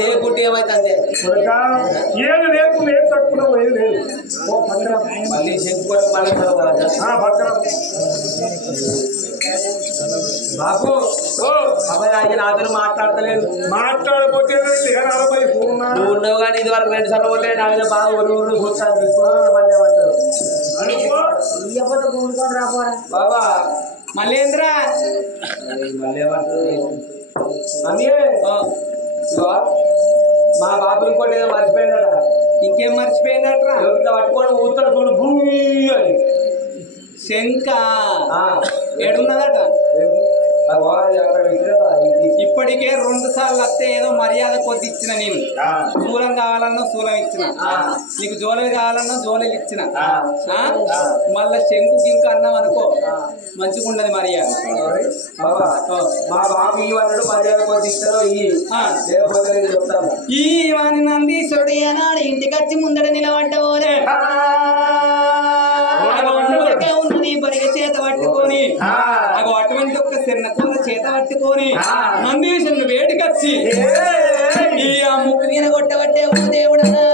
లేకుంటే ఏమైతుంది ఏది లేకు ఏం తక్కువ ఏది లేదు మళ్ళీ చెప్పుకోవడం బాబు అబ్బాయి మాట్లాడతలేదు మాట్లాడపోతే ఉండవు కానీ ఇది వరకు రెండు సార్లు పోతే నాయన బాగా ఊరు బాబా మా బాబు ఇంకోటి ఏదో మర్చిపోయిందట. ఇంకేం మర్చిపోయిందట్రా? ఇట్లా పట్టుకొని ఊతాడు చూడు భూమి అని. శంక ఎడున్నదట ఇప్పటికే రెండు సార్లు వస్తే ఏదో మర్యాద కొద్ది ఇచ్చిన నేను శూలం కావాలన్నా శూలం ఇచ్చిన. నీకు జోలేలు కావాలన్నా జోలేలు ఇచ్చిన. మళ్ళా శంకు గింక అన్నాం అనుకో మంచిగా ఉండదు మర్యాద మా బాబు ఈ వాళ్ళు మర్యాద కొద్ది ఇచ్చారో ఈ లేకపోతే వాణి ఇంటికి వచ్చి ముందడ నిలబడ్డవోలే. ఉన్నది పరిగ చేత పట్టుకొని. చేసుకొని నందీశ్వరుని వేడికచ్చి ఈ ఆ ముక్కు నేను కొట్టబట్టే ఉన్న దేవుడన్నా.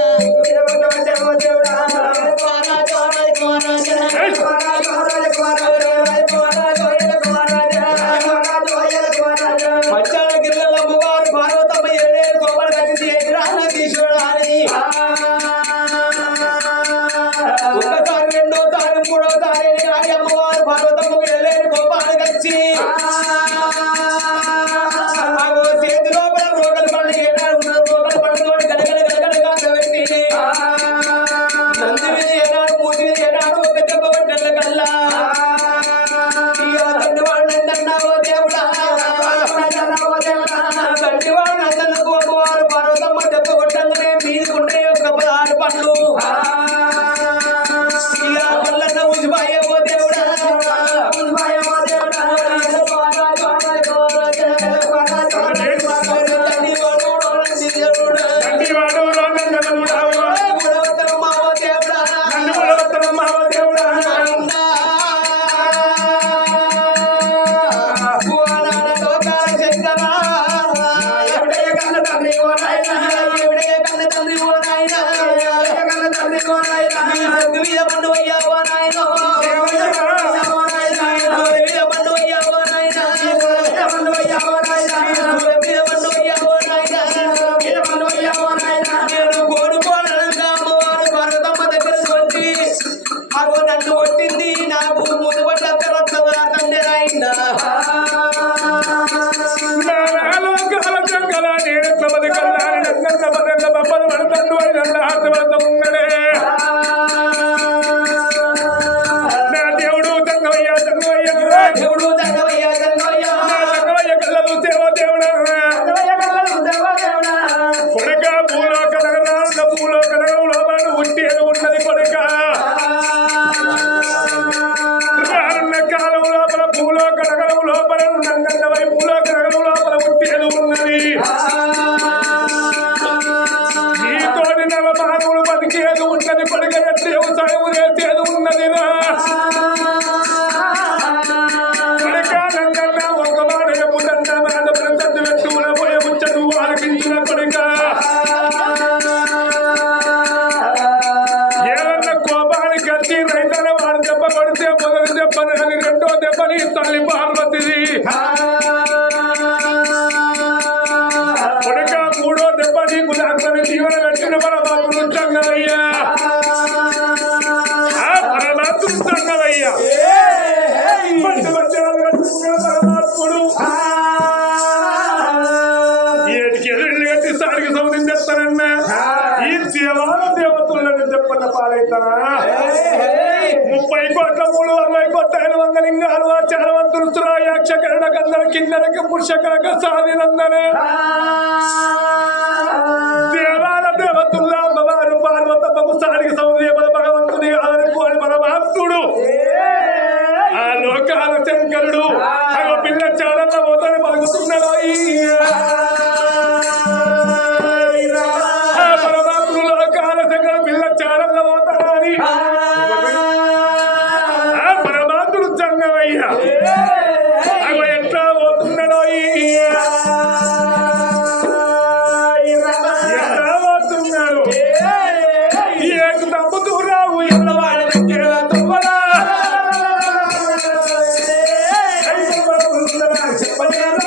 ಕರಕ ಪುರುಷ ಕರಕ ಸಾಲಿನಂದನೆ రాబోతున్నారు. ఏకు తప్పుతూ రావు ఎల్లవాడ దగ్గర తప్పరా చెప్పలేరా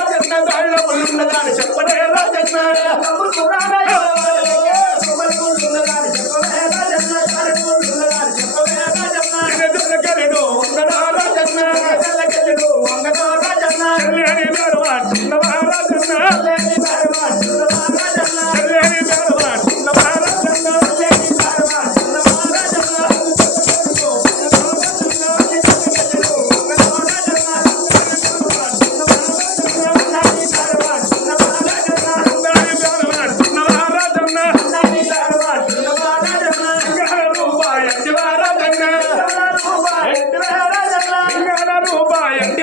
bayan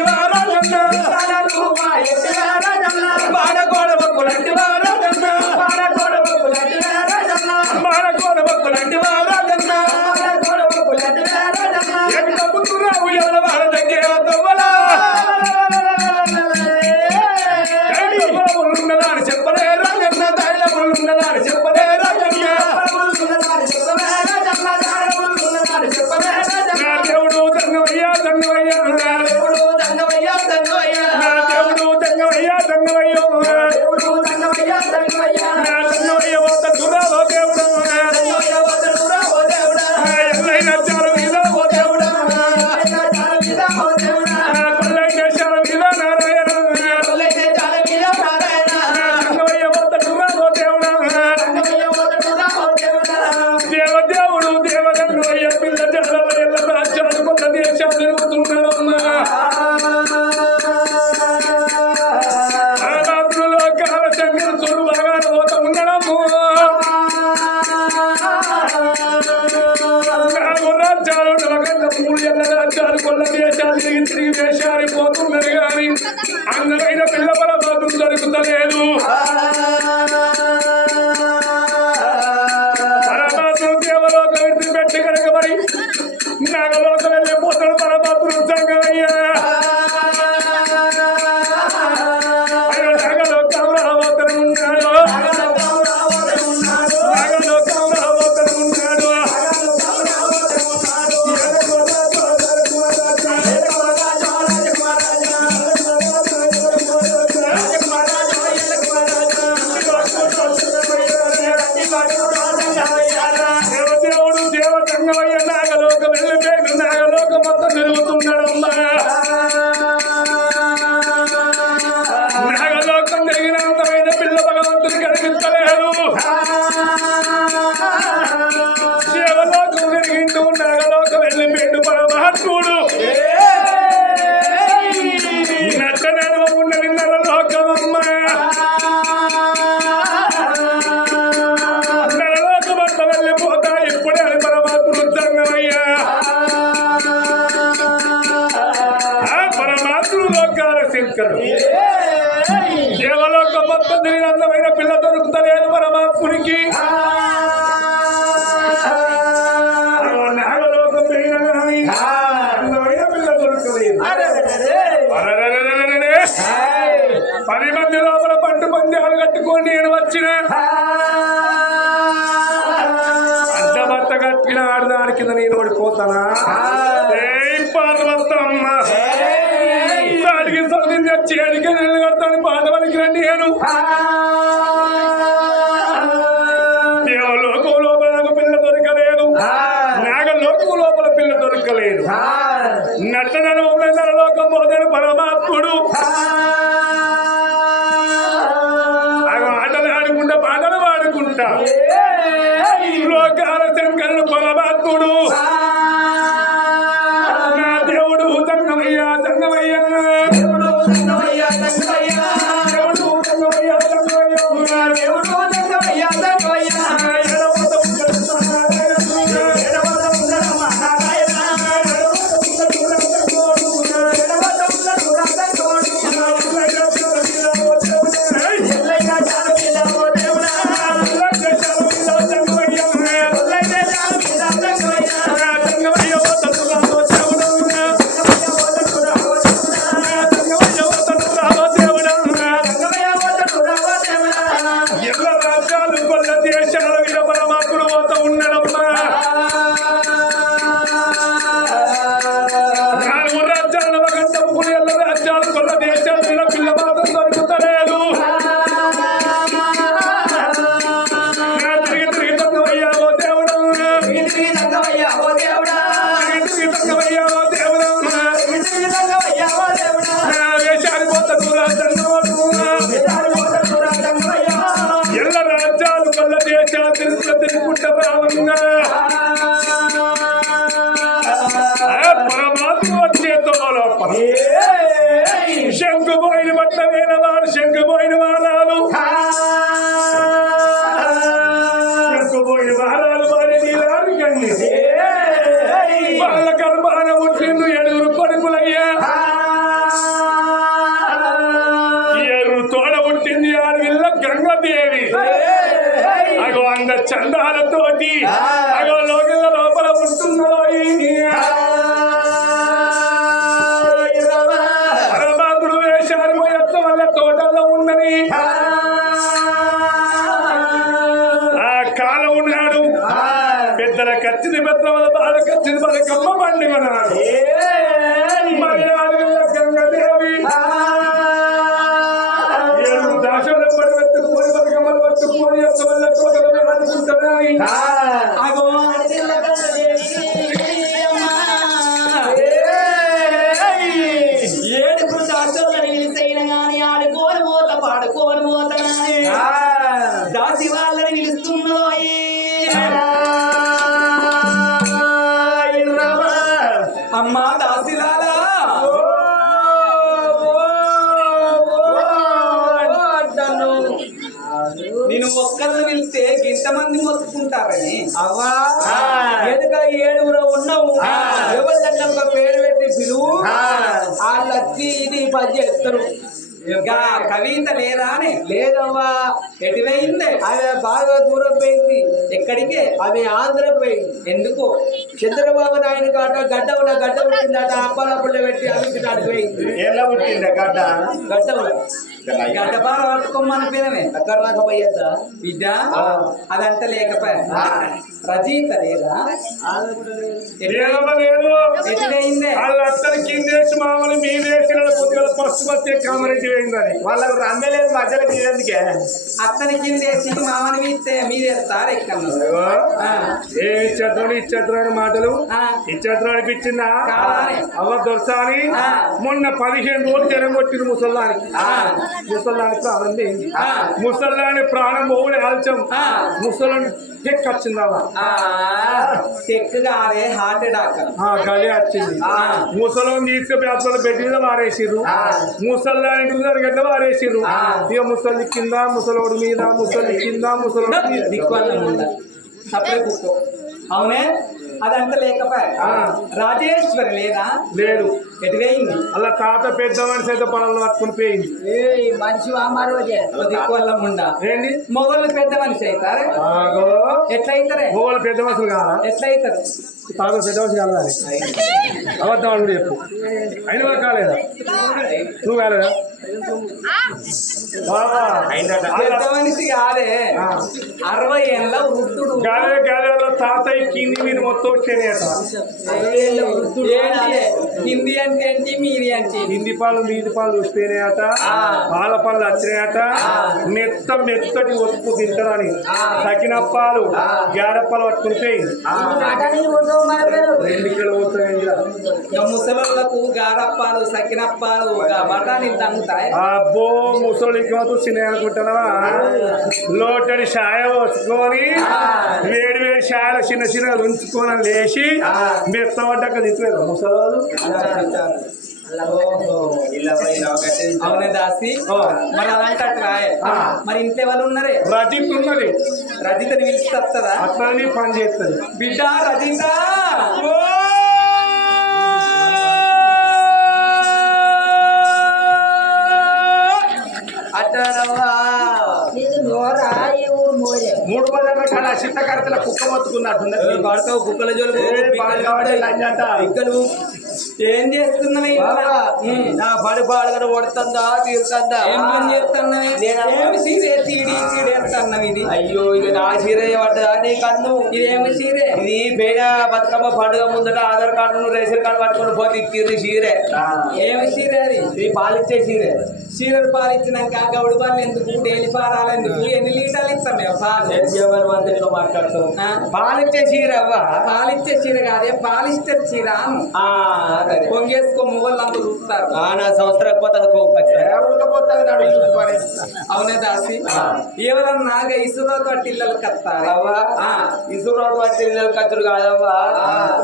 పాదవనికి రండి 呀，我丢人。ఆ కాలం ఉన్నాడు. పెద్దల కత్తిని పెద్ద వాళ్ళ బాధ కత్తిని బాధ కమ్మ బండి కొన్నాడు మరి పడి పెట్టుకొని బతుకమ్మలు పట్టుకొని ఎత్త వల్ల ఒక పేరు పెట్టి పిలువు? వాళ్ళు వచ్చి ఇది పని చేస్తారు. ఇంకా కవిత లేదా అని లేదవ్వా ఎటు పోయింది ఆమె బాగా దూరం పోయింది. ఎక్కడికే? ఆమె ఆంధ్ర పోయింది. ఎందుకు? చంద్రబాబు నాయుడు కాట గడ్డ ఉన్న గడ్డ పుట్టిందట అప్పలప్పుల్లో పెట్టి అవికి పోయింది. ఎలా పుట్టింది? గడ్డ? గడ్డ ఉన్న గడ్డపార పట్టుకోమని పేరమే. అక్కడ నాకు పోయేద్దా? బిడ్డ అదంతా లేకపోయా? రచయిత లేదా? లేదమ్మ ఎటువైందే వాళ్ళ కిందేసి మామూలు మీదేసిన కొద్దిగా ఫస్ట్ బస్ కామరెడ్డి పోయిందని వాళ్ళకు రందలేదు మధ్యలో తీరేందుకే అత్తని మామని మీస్తే ఇచ్చేద్దాం ఇచ్చేద్దాం అనే మాటలు. ఇచ్చేద్దాం అనిపించిందా. అవ్వ దొరసాని. మొన్న పదిహేను రోజులు జనం ముసల్లానికి. ఆ. ముసల్లానికి ప్రాణం. ముసల్లాని ప్రాణం పోవుడే ఆల్చం ఆ. ముసలని టెక్ వచ్చింది అలా చెక్ కాదే హార్ట్ అటాక్. గదే వచ్చింది. ముసలం తీసుకుపోయి అసలు బెడ్ మీద వారేసిర్రు ముందర గడ్డ వారేసిర్రు. ఆ. ఇక ముసలి కింద ముసలోడు మీద ముసలి కింద ముసలోడు అవునే? అదంతా లేకపోయా. రాజేశ్వరి లేదా? లేడు ఎటువైంది అలా తాత పెద్ద మనిషి అయితే పొలంలో పట్టుకుని పోయింది. మనిషి అమ్మ రోజే దిక్కువల్లం ఉందా? ఏంటి మొగలు పెద్ద మనిషి అవుతారే? ఎట్లయితారే? గోవాల పెద్ద మనుషులు కాదా ఎట్లయితారు? తాత పెద్ద మనిషి కాదా అబద్ధం అని చెప్పు. అయిన కాలేదా? నువ్వు కాలేదా? మనిషి కాదే ఆ. అరవై ఏళ్ళ వృద్ధుడు. గాలే గాలేలో తాతయ్య కింది మీద మొత్తం ఏంటి? హిందీ అంటే ఏంటి? మీది అంటే హింది పాలు మీది పాలు వస్తున్నాయట ఆ. పాల పళ్ళు వచ్చినాయట మెత్త మెత్తటి ఒత్తుకు తింటారని. సకినప్పాలు గ్యారప్పాలు పట్టుకుని పోయింది రెండు కిలో పోతాయి ముసలోళ్ళకు గారప్పాలు సకినప్పాలు బఠానీ అబ్బో ముసలికి మాత్రం చిన్న అనుకుంటున్నావా? లోటడి షాయ పోసుకొని వేడి వేడి షాయలు చిన్న చిన్న ఉంచుకొని లేచి మెత్త పడ్డాక తిప్పలేదు ముసలోళ్ళు. అవునే దాసి. మరి అలాంటి. మరి ఇంట్లో వాళ్ళు ఉన్నారే? రజిత్ ఉన్నది. రజితని పిలిచి వస్తుందా అట్లని పని చేస్తుంది. బిడ్డ రజిత! మూడు చిత్త కడతల కుక్క మొత్తుకున్నట్టున్నది పడతావు కుక్కల జోలు ఏ, చేస్తున్నావు నా పడి పాడుగా కొడుతుందా తీరుతుందా ఏం పని చేస్తున్నావు? నేను- తీడి తీడేస్తున్నావు ఇది. అయ్యో ఇది నా చీర పడ్డదా నీ కన్ను ఇదేమి సీరే ఇది పేడ బతుకమ్మ పండుగ ముందట ఆధార్ కార్డు రేషన్ కార్డు పట్టుకొని పోతే ఇచ్చింది చీరే. ఏమి సీరే అది? ఇది పాలిచ్చే చీరే. చీరలు పాలు ఇచ్చినాక గౌడు పాలు ఎందుకు డైలీ పారాలు? ఎందుకు ఎన్ని లీటర్లు ఇస్తాం మేము పాలు? ఎవరి ఆ? పాలిచ్చే చీర అవ్వ? పాలిచ్చే చీర కాదే పాలిస్టర్ చీర. పొంగేసుకో మువ్వలందరూ చూస్తారు. ఆ, నా సంవత్సరం పని అవునే దాసి. ఎవరన్నా నాగ ఇసులో తట్టిల్లలు కత్తారు. అవ్వా ఇసురావు అంటే కచ్చుడు కాదవ్వా?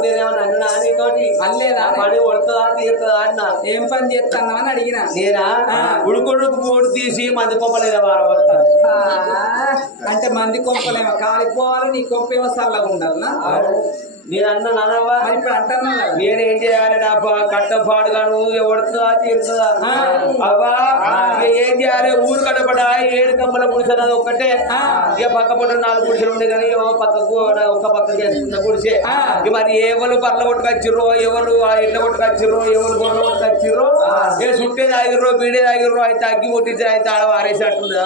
నేనేమన్నా అన్నా నీతోటి? అల్లేదా? పని కొడుతుందా తీరుతుందా అన్నా? ఏం పని చేస్తాను అని అడిగిన. నేనా? ఉడుకుడుకు పోటు తీసి మంది ఆ, అంటే మంది కొంపలేమో కాలిపోవాలి నీ కొంపేమో చల్లగా ఉండాలనా నేను అన్నా నానవ్వా ఇప్పుడు అంటున్నా నేనేం చేయాలి? నా కట్ట పాడుగాను కొడుతుందా తీరుతుందా. అవ్వా? ఏం చేయాలి? ఊరు కడపడ ఏడు కమ్మల ఒక్కటే ఆ. ఇక పక్క పట్ల నాలుగు గుడిసెలు ఉండే కానీ ఓ పక్కకు ఒక పక్కకి వేసుకున్న గుడిసె. ఇక మరి ఎవరు పర్ల కొట్టుకొచ్చిర్రో ఎవరు ఆ ఇళ్ళ కొట్టుకొచ్చిర్రో ఎవరు గొర్రె కొట్టుకొచ్చిర్రో ఏ చుట్టే తాగిర్రో బీడే తాగిర్రో అయితే అగ్గి కొట్టించి అయితే ఆడ వారేసినట్టుంది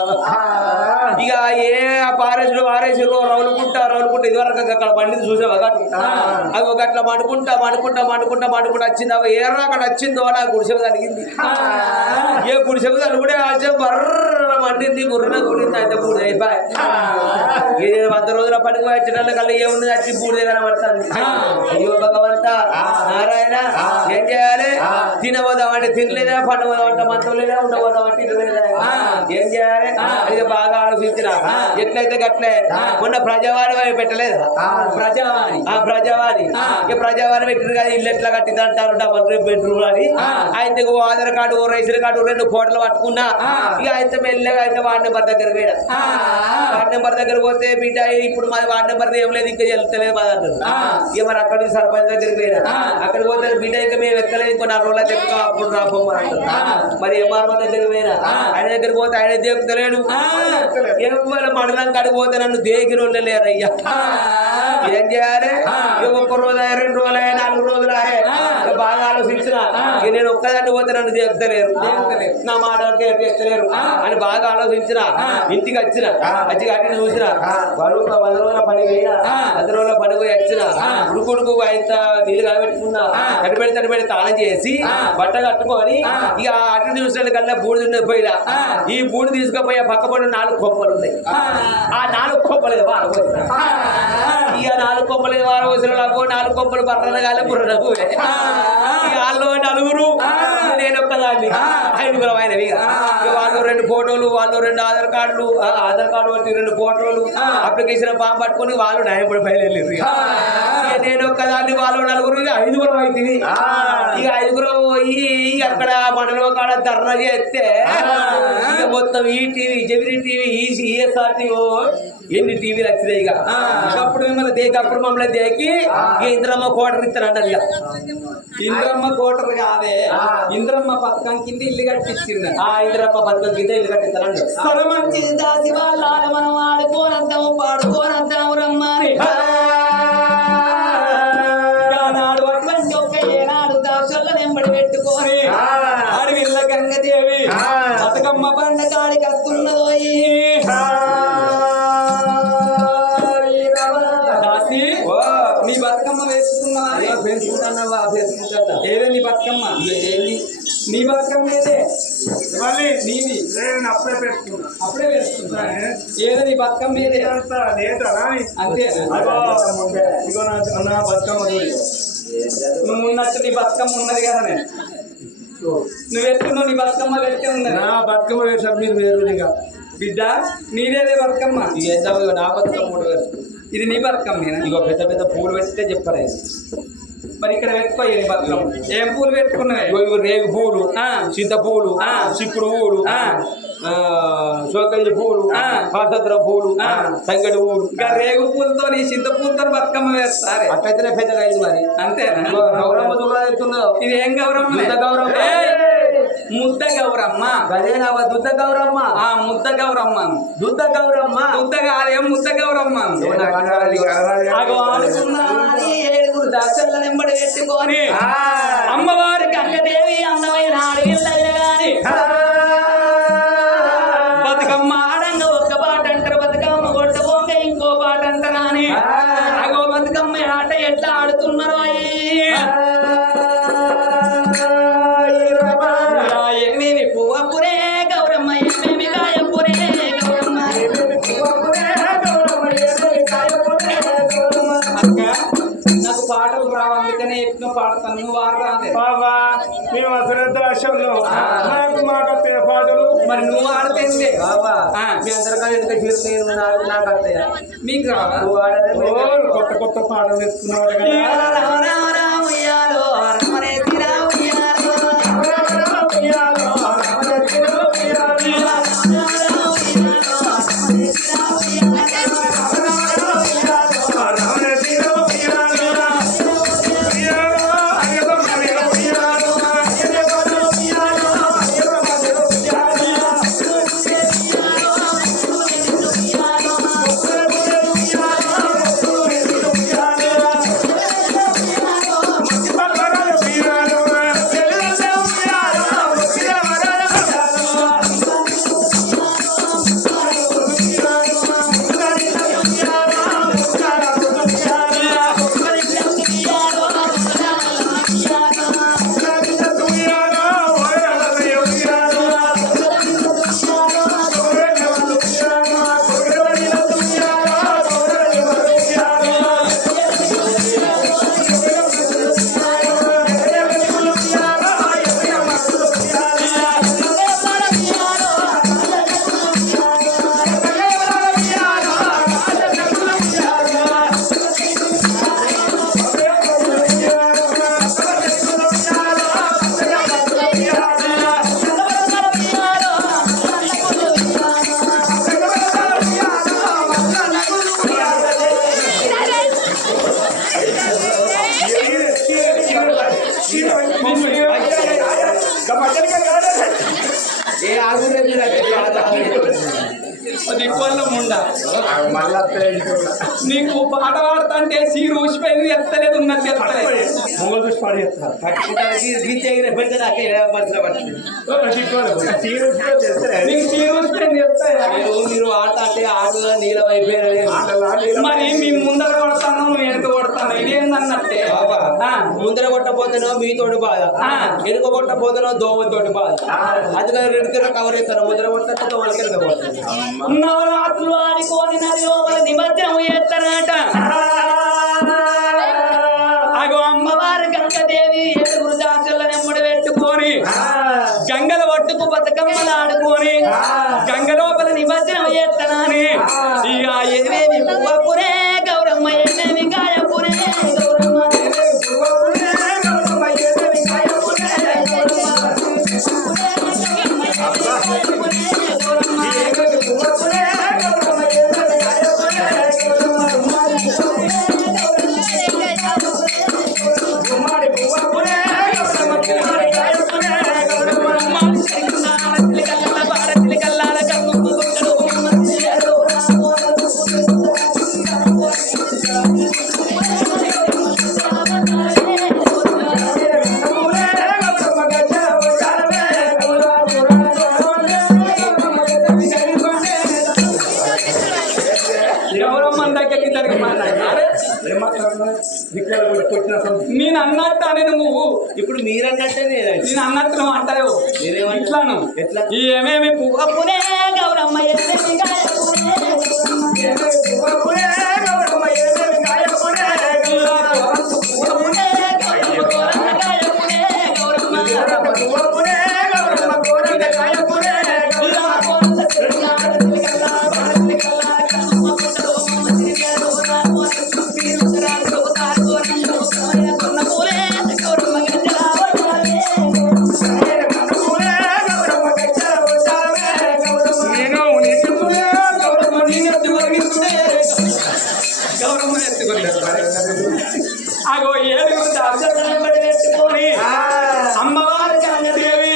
ఇక ఏ ఆ పారేసుడు వారేసిర్రో రౌలుకుంటా రౌలుకుంటా ఇదివరకు అక్కడ బండి చూసావా గట్టు? అవి ఒక అట్లా మడుకుంటా మడుకుంటా మడుకుంటా మడుకుంటా వచ్చింది. అవి ఏ అక్కడ వచ్చిందో నా గుడిసె తగిలింది ఏ గుడిసె తలుగుడే వచ్చే బర్ర మండింది బుర్ర గుడింది అయితే బూడిద వంద రోజుల పనికి వచ్చేటల్ల కల్లా ఏమున్నది వచ్చి బూడిద కనబడతాను అయ్యో భగవంత నారాయణ ఏం చేయాలి? తినబోదామంటే తినలేదా? పండబోదామంటే మంచం లేదా? ఉండబోదామంటే ఇటు లేదా ఏం చేయాలి? ఇక బాగా ఆలోచించిన. ఎట్లయితే గట్లే. మొన్న ప్రజావాణి పెట్టలేదా? ప్రజావాణి. ఆ. ప్రజావాణి. ఇక ప్రజావాణి పెట్టిన కదా ఇల్లు ఎట్లా కట్టింది అంటారు? డబల్ బెడ్రూమ్ అని. అయితే ఆధార్ కార్డు ఓ రేషన్ కార్డు రెండు ఫోటోలు పట్టుకున్నా. ఇక అయితే మెల్లగా అయితే వార్డు నెంబర్ దగ్గర వార్డు నెంబర్ దగ్గర పోతే బిడ్డ ఇప్పుడు మాది వార్డు నెంబర్ ఏం లేదు ఇంకా వెళ్తలేదు మాది అన్నారు ఇక మరి అక్కడ సర్పంచ్ దగ్గరికి పోయినా. అక్కడ పోతే బిడ్డ ఇంకా మేము ఎక్కలేదు ఇంకో నాలుగు రోజులు చెప్తా అప్పుడు రాపోమని అంటారు మరి ఎంఆర్ఓ దగ్గరికి పోయినా? ఆయన దగ్గరికి పోతే ఆయన దేకుతలేడు ఎవరు మండలం కాడికి పోతే నన్ను వాళ్ళు లేరయ్యా. ఏం చేయాలి? ఒక్క రోజు రెండు రోజులు నాలుగు రోజులు బాగా ఆలోచించిన నేను ఒక్కదాన్ని పోతే నన్ను దేకుతలేరు నా మాట ఎత్తలేరు అని బాగా ఆలోచించిన ఇంటికి వచ్చిన వచ్చి అటు చూసిన వంద రోజుల పని పోయినా రోజుల పని పోయి వచ్చిన ఉడుకుడుకు ఇంత నీళ్ళు పెడితే అటు పెడితే తాళం చేసి బట్ట కట్టుకొని ఇక అటు చూసిన కల్లా బూడిద పోయినా ఈ బూడి తీసుకుపోయి పక్క పడి నాలుగు కొప్పలు ఉన్నాయి. ఆ. నాలుగు కొప్పలు. ఇక నాలుగు కొమ్మలు వారం వచ్చినలకు నాలుగు కొమ్మలు బర్రెల కాలే బుర్రకు వాళ్ళు నలుగురు నేను ఒక్కదాన్ని. ఐదుగురు. ఇక. వాళ్ళు రెండు ఫోటోలు వాళ్ళు రెండు ఆధార్ కార్డులు ఆధార్ కార్డు బట్టి రెండు ఫోటోలు అప్లికేషన్ ఫామ్ పట్టుకొని వాళ్ళు న్యాయపడి బయలుదేరు నేను ఒక్కదాన్ని వాళ్ళు నలుగురు ఐదుగురు అవుతుంది ఇక ఐదుగురు పోయి అక్కడ మనలో కాడ ధర్నా చేస్తే ఇక మొత్తం ఈ టీవీ జమిని టీవీ ఈ ఈఎస్ఆర్ టీవీ ఎన్ని టీవీలు వచ్చినాయి ఇక. అప్పుడు మిమ్మల్ని దేకి అప్పుడు మమ్మల్ని దేకి? ఇంద్రమ్మ కోటర్ ఇస్తారు అన్నారు ఇక. ఇంద్రమ్మ కోటర్ కాదే. ఇంద్రమ్మ పథకం కింద ఇల్లు కట్టించింది. ఆ ఇంద్రమ్మ పథకం కింద ఇల్లు కట్టిస్తారు అన్నారు సరమంచి దాసి వాళ్ళ మనం ఆడుకోనంతాము పాడుకోనంతాము రమ్మని. అప్పుడే పెట్టుకున్నా అప్పుడే వేసుకున్నా ఏదో నీ బతుకమ్మ ఏదే ఇదంతా లేటా నాని? అంతేనా అగో, ఇగో నా బతుకమ్మ. నువ్వు ఉన్నట్టు నీ బతుకమ్మ ఉన్నది కదనే. నువ్వు ఎత్తున్నావు నీ బతుకమ్మ పెట్టే ఉన్నది. నా బతుకమ్మ వేసారు మీరు వేరు బిడ్డ నీదేదే బతుకమ్మ. నా బతుకమ్మ వేలు ఇది నీ బతుకమ్మేనా? ఇగో పెద్ద పెద్ద పూలు పెడితే చెప్పరా. మరి ఇక్కడ పెట్టుకోయి నీ బతుకమ్మ. ఏం పూలు ఇగో రేగు పూలు ఆ. చింత పూలు ఆ. చిక్కుడు పూలు. సోకల్లి పూలు ఆ. పాతద్ర పూలు ఆ. సంగడి పూలు. ఇంకా రేగు పూలతో నీ చింత పూలతో బతుకమ్మ వేస్తారే. అట్లయితేనే పెద్దగా అయింది మరి. అంతేనా? ఎత్తున్నావు. ఇది ఏం గౌరమ్మ. ఏయ్! ముద్ద గౌరమ్మ. గదేనావా దుద్ద గౌరమ్మ? ఆ ముద్ద గౌరమ్మ. దుద్ద గౌరమ్మ? ముద్ద కాదేం ముద్ద గౌరమ్మ. ఏడుగురు దాసల్ల నెంబడి పెట్టుకొని. అమ్మవారి గంగదేవి అందమైన అడవిల్లయ్య ఎట్లా ఆడుతున్నారు ಆನಂದಿತ್ ಕುಮಾರ್ నీకు పాట పాడుతుంటే సీరు ఊసిపోయింది ఎత్తలేదు ఉన్నది మీరు మీరు ఆట అంటే ఆటలో నీలం అయిపోయారు మరి మీ ముందర కొడతాను నువ్వు వెనక కొడతాను ఇదేందన్నట్టే? బాబా ఆ. ముందర కొట్టపోతేనో మీతోటి బాధ ఆ. వెనుక కొట్టపోతేనో దోమతోటి బాధ. అందుకని రెండు కవర్ అవుతాను ముందర కొట్టే దోమల కింద పోతుంది నవరాత్రులు నేను అన్నట్టు అని నువ్వు. ఇప్పుడు మీరన్నట్టే నేను అన్నట్టు నువ్వు అంటావు ఎట్లా? ఈ ఏమేమి పువ్వపునే అగో ఏడుగురు పెట్టుకొని అమ్మవారి గంగదేవి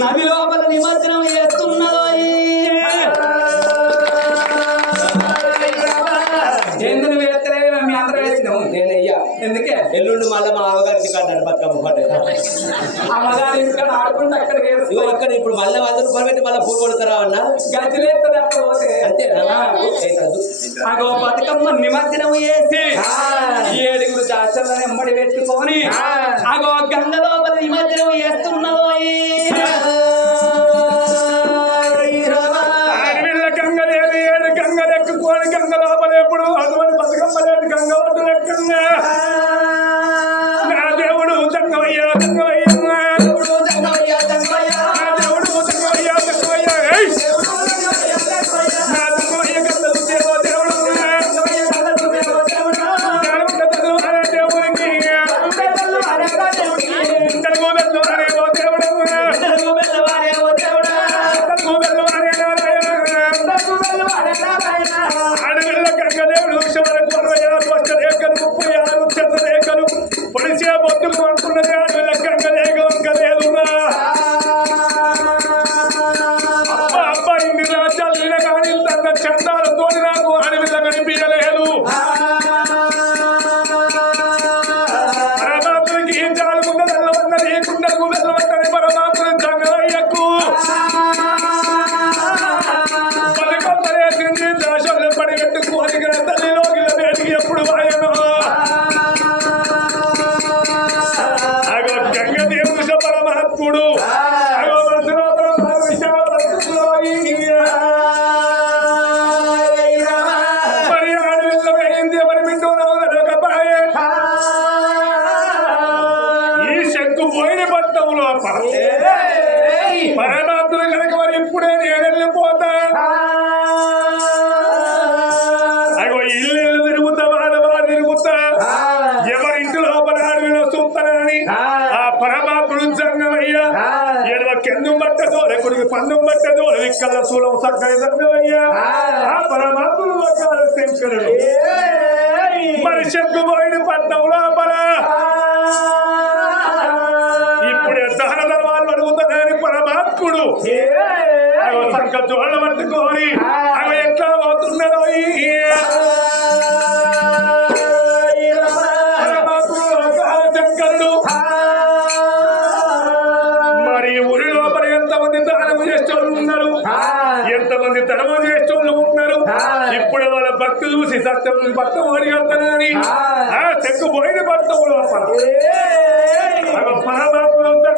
నది లోపల నిమజ్జనం చేస్తున్నదో ఎందుకు వేస్తలేదు మీ అందరూ వేసినాము నేనయ్యా ఎందుకే? ఎల్లుండి మళ్ళీ మా అవగారికి కాదు బతుకమ్మ పాట అమ్మగారి ఇక్కడ ఆడుకుంటే అక్కడ ఇగో వేసుకో ఇక్కడ ఇప్పుడు మళ్ళీ వంద రూపాయలు పెట్టి మళ్ళీ పూలు కొడతారా అన్నా గదిలేస్తుంది అక్కడ పోతే. అంతేనా? నిమజ్జనం చేసి ఏడుగురు దాసలను అమ్మడి తల్లిలోకి అడిగి ఎప్పుడు ఆయన శూలం సక్కడి తప్పవయ్యా పరమాత్ముడు వకాల శంకరుడు మరి ఇప్పుడు సహన ధర్మాలు అడుగుతా కానీ పరమాత్ముడు. సంకల్పం పట్టుకొని సత్యం భర్త ఓడి వెళ్తానని ఆ చెక్కు పోయిన భర్త ఓడి పరమాత్మ ఉంటాం